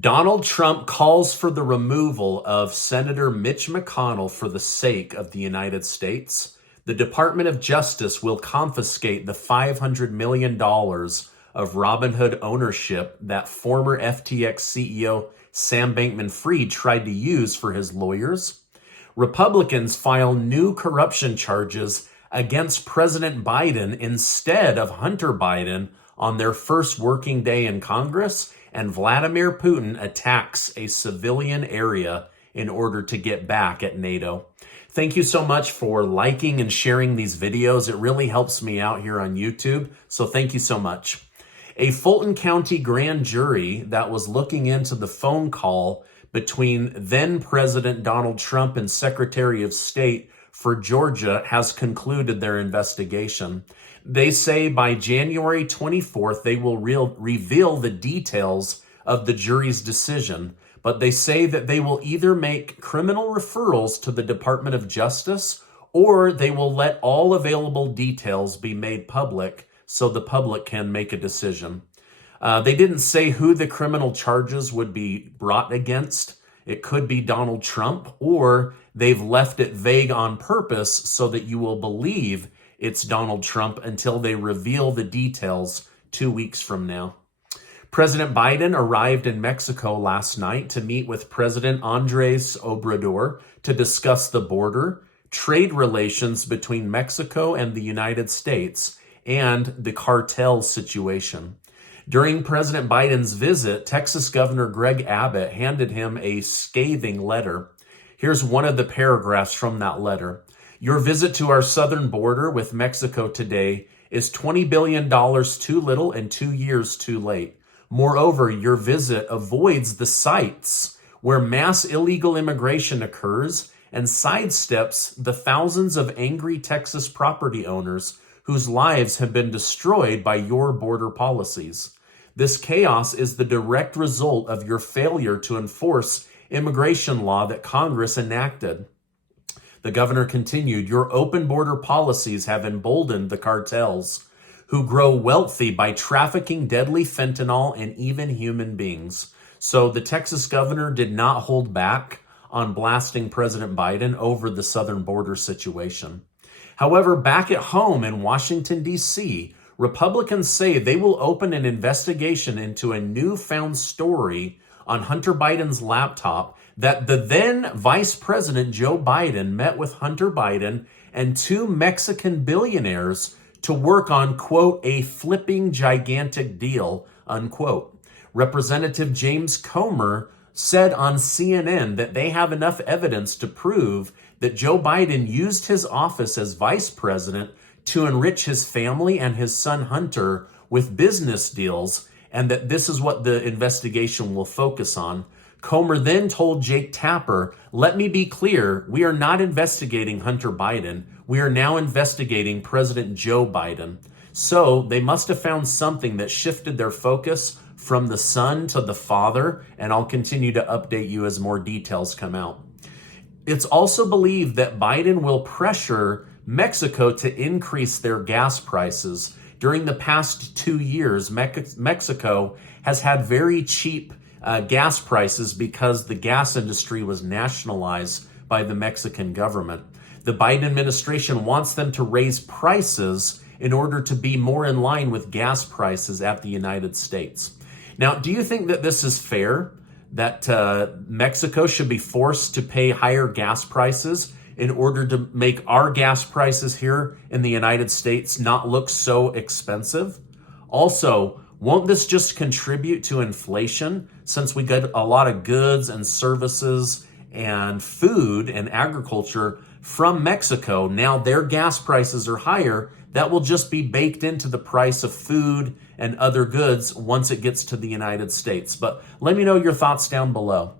Donald Trump calls for the removal of Senator Mitch McConnell for the sake of the United States. The Department of Justice will confiscate the $500 million of Robinhood ownership that former FTX CEO Sam Bankman-Fried tried to use for his lawyers. Republicans file new corruption charges against President Biden instead of Hunter Biden on their first working day in Congress, and Vladimir Putin attacks a civilian area in order to get back at NATO. Thank you so much for liking and sharing these videos. It really helps me out here on YouTube, so thank you so much. A Fulton County grand jury that was looking into the phone call between then President Donald Trump and Secretary of State for Georgia has concluded their investigation. They say by January 24th, they will reveal the details of the jury's decision, but they say that they will either make criminal referrals to the Department of Justice or they will let all available details be made public so the public can make a decision. They didn't say who the criminal charges would be brought against. It could be Donald Trump, or they've left it vague on purpose so that you will believe it's Donald Trump until they reveal the details 2 weeks from now. President Biden arrived in Mexico last night to meet with President Andres Obrador to discuss the border, trade relations between Mexico and the United States, and the cartel situation. During President Biden's visit, Texas Governor Greg Abbott handed him a scathing letter. Here's one of the paragraphs from that letter. Your visit to our southern border with Mexico today is $20 billion too little and 2 years too late. Moreover, your visit avoids the sites where mass illegal immigration occurs and sidesteps the thousands of angry Texas property owners whose lives have been destroyed by your border policies. This chaos is the direct result of your failure to enforce immigration law that Congress enacted. The governor continued, your open border policies have emboldened the cartels, who grow wealthy by trafficking deadly fentanyl and even human beings. So the Texas governor did not hold back on blasting President Biden over the southern border situation. However, back at home in Washington, D.C., Republicans say they will open an investigation into a newfound story on Hunter Biden's laptop that the then Vice President Joe Biden met with Hunter Biden and two Mexican billionaires to work on, quote, a flipping gigantic deal, unquote. Representative James Comer said on CNN that they have enough evidence to prove that Joe Biden used his office as vice president to enrich his family and his son Hunter with business deals, and that this is what the investigation will focus on. Comer then told Jake Tapper, let me be clear, we are not investigating Hunter Biden. We are now investigating President Joe Biden. So they must have found something that shifted their focus from the son to the father, and I'll continue to update you as more details come out. It's also believed that Biden will pressure Mexico to increase their gas prices. During the past 2 years, Mexico has had very cheap gas prices because the gas industry was nationalized by the Mexican government. The Biden administration wants them to raise prices in order to be more in line with gas prices at the United States. Now, do you think that this is fair, that Mexico should be forced to pay higher gas prices in order to make our gas prices here in the United States not look so expensive? Also, won't this just contribute to inflation, since we get a lot of goods and services and food and agriculture from Mexico? Now their gas prices are higher. That will just be baked into the price of food and other goods once it gets to the United States. But let me know your thoughts down below.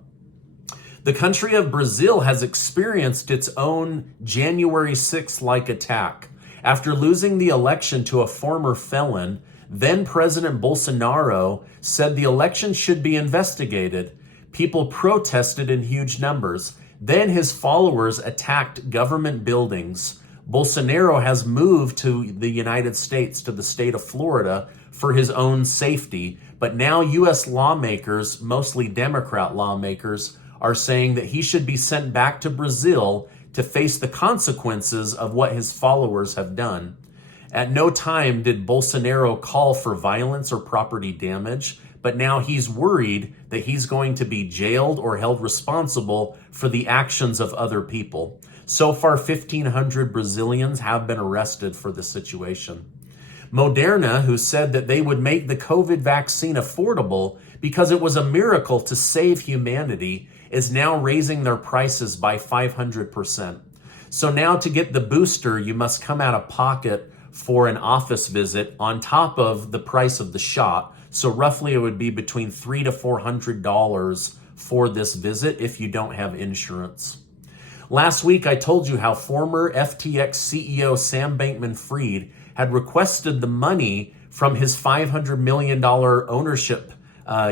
The country of Brazil has experienced its own January 6th-like attack. After losing the election to a former felon, then President Bolsonaro said the election should be investigated. People protested in huge numbers. Then his followers attacked government buildings. Bolsonaro has moved to the United States, to the state of Florida, for his own safety. But now U.S. lawmakers, mostly Democrat lawmakers, are saying that he should be sent back to Brazil to face the consequences of what his followers have done. At no time did Bolsonaro call for violence or property damage, but now he's worried that he's going to be jailed or held responsible for the actions of other people. So far, 1,500 Brazilians have been arrested for the situation. Moderna, who said that they would make the COVID vaccine affordable because it was a miracle to save humanity, is now raising their prices by 500%. So now to get the booster, you must come out of pocket for an office visit on top of the price of the shot. So roughly it would be between $300 to $400 for this visit if you don't have insurance. Last week, I told you how former FTX CEO Sam Bankman-Fried had requested the money from his $500 million ownership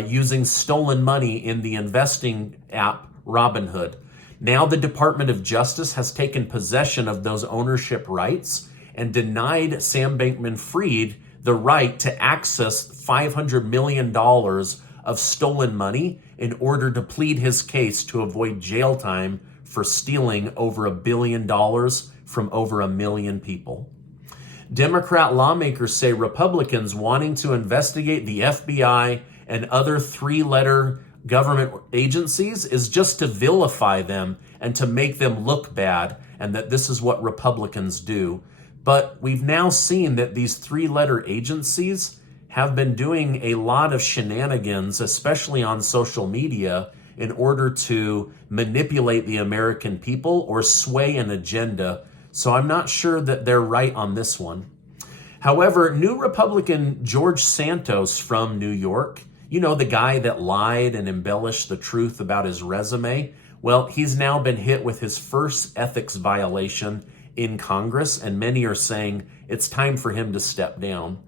using stolen money in the investing app Robinhood. Now the Department of Justice has taken possession of those ownership rights and denied Sam Bankman-Fried the right to access $500 million of stolen money in order to plead his case to avoid jail time for stealing over $1 billion from over 1 million people. Democrat lawmakers say Republicans wanting to investigate the FBI and other three-letter government agencies is just to vilify them and to make them look bad, and that this is what Republicans do. But we've now seen that these three-letter agencies have been doing a lot of shenanigans, especially on social media, in order to manipulate the American people or sway an agenda. So I'm not sure that they're right on this one. However, new Republican George Santos from New York, you know, the guy that lied and embellished the truth about his resume, well, he's now been hit with his first ethics violation in Congress, and many are saying it's time for him to step down.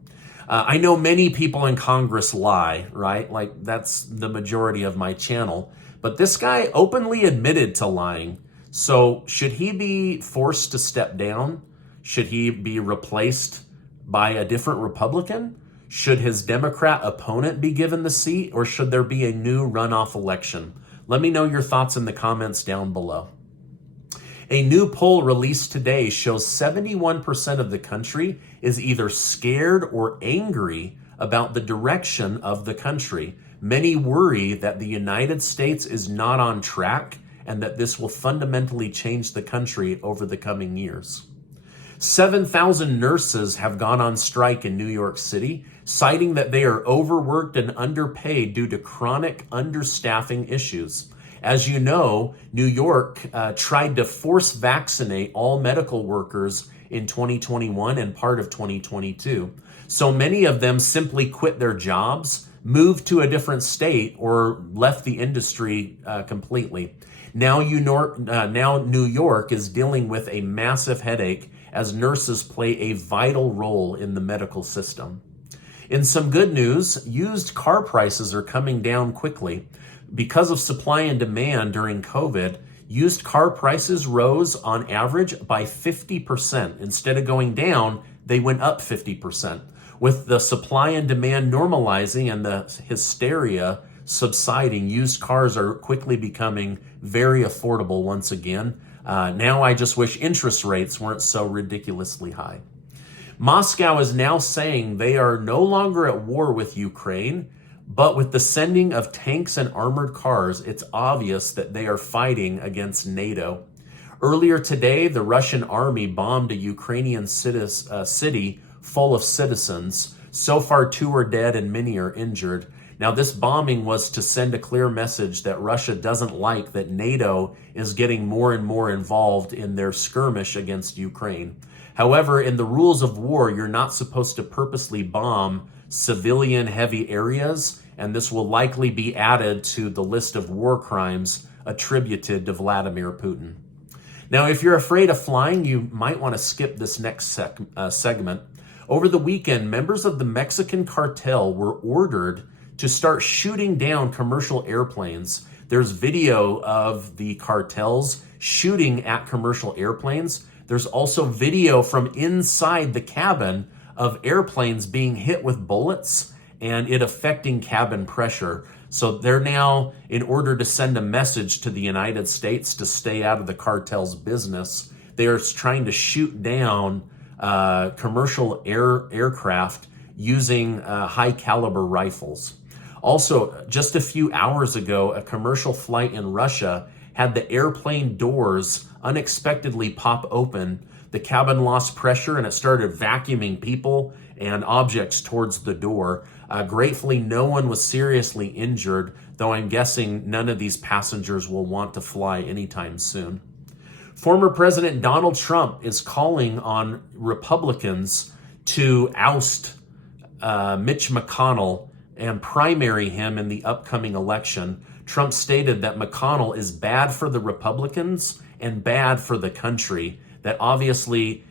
I know many people in Congress lie, right? Like, that's the majority of my channel. But this guy openly admitted to lying. So should he be forced to step down? Should he be replaced by a different Republican? Should his Democrat opponent be given the seat, or should there be a new runoff election? Let me know your thoughts in the comments down below. A new poll released today shows 71% of the country is either scared or angry about the direction of the country. Many worry that the United States is not on track and that this will fundamentally change the country over the coming years. 7,000 nurses have gone on strike in New York City, citing that they are overworked and underpaid due to chronic understaffing issues. As you know, New York tried to force vaccinate all medical workers in 2021 and part of 2022. So many of them simply quit their jobs, moved to a different state, or left the industry completely. Now New York is dealing with a massive headache as nurses play a vital role in the medical system. In some good news, used car prices are coming down quickly. Because of supply and demand during COVID, used car prices rose on average by 50%. Instead of going down, they went up 50%. With the supply and demand normalizing and the hysteria subsiding, used cars are quickly becoming very affordable once again. Now I just wish interest rates weren't so ridiculously high. Moscow is now saying they are no longer at war with Ukraine, but with the sending of tanks and armored cars, it's obvious that they are fighting against NATO. Earlier today, the Russian army bombed a Ukrainian city full of citizens. So far, 2 are dead and many are injured. Now, this bombing was to send a clear message that Russia doesn't like that NATO is getting more and more involved in their skirmish against Ukraine. However, in the rules of war, you're not supposed to purposely bomb civilian heavy areas, and this will likely be added to the list of war crimes attributed to Vladimir Putin. Now, if you're afraid of flying, you might want to skip this next segment. Over the weekend, members of the Mexican cartel were ordered to start shooting down commercial airplanes. There's video of the cartels shooting at commercial airplanes. There's also video from inside the cabin of airplanes being hit with bullets and it affecting cabin pressure. So they're now, in order to send a message to the United States to stay out of the cartel's business, they are trying to shoot down commercial aircraft using high caliber rifles. Also, just a few hours ago, a commercial flight in Russia had the airplane doors unexpectedly pop open. The cabin lost pressure and it started vacuuming people and objects towards the door. Gratefully, no one was seriously injured, though I'm guessing none of these passengers will want to fly anytime soon. Former President Donald Trump is calling on Republicans to oust Mitch McConnell and primary him in the upcoming election. Trump stated that McConnell is bad for the Republicans and bad for the country, that obviously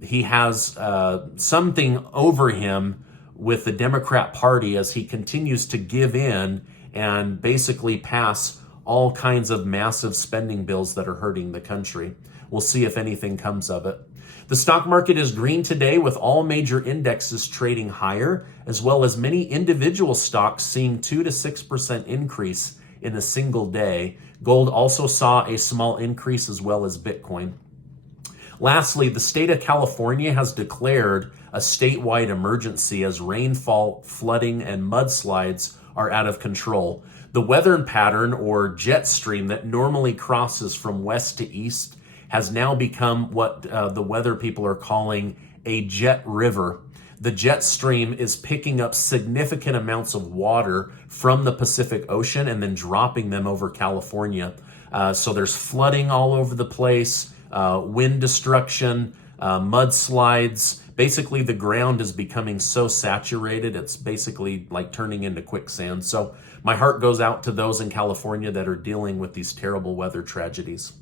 he has something over him with the Democrat Party as he continues to give in and basically pass all kinds of massive spending bills that are hurting the country. We'll see if anything comes of it. The stock market is green today, with all major indexes trading higher, as well as many individual stocks seeing 2 to 6% increase in a single day. Gold also saw a small increase, as well as Bitcoin. Lastly, the state of California has declared a statewide emergency as rainfall, flooding, and mudslides are out of control. The weather pattern, or jet stream, that normally crosses from west to east has now become what the weather people are calling a jet river. The jet stream is picking up significant amounts of water from the Pacific Ocean and then dropping them over California. So there's flooding all over the place, wind destruction, mudslides. Basically, the ground is becoming so saturated, it's basically like turning into quicksand. So my heart goes out to those in California that are dealing with these terrible weather tragedies.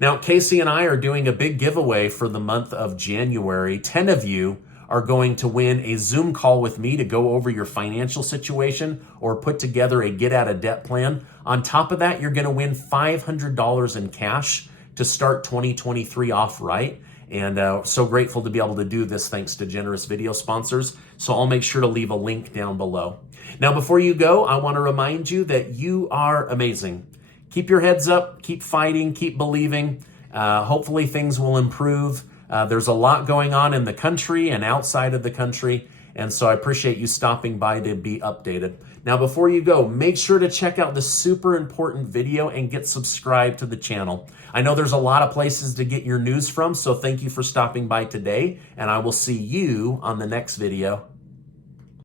Now, Casey and I are doing a big giveaway for the month of January. 10 of you are going to win a Zoom call with me to go over your financial situation or put together a get out of debt plan. On top of that, you're going to win $500 in cash to start 2023 off right. And so grateful to be able to do this thanks to generous video sponsors. So I'll make sure to leave a link down below. Now, before you go, I want to remind you that you are amazing. Keep your heads up, keep fighting, keep believing. Hopefully things will improve. There's a lot going on in the country and outside of the country. And so I appreciate you stopping by to be updated. Now, before you go, make sure to check out this super important video and get subscribed to the channel. I know there's a lot of places to get your news from, so thank you for stopping by today, and I will see you on the next video.